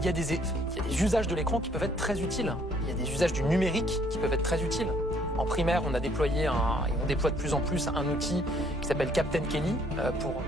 Il y a des usages de l'écran qui peuvent être très utiles. Il y a des usages du numérique qui peuvent être très utiles. En primaire, on a déployé et on déploie de plus en plus un outil qui s'appelle Captain Kelly pour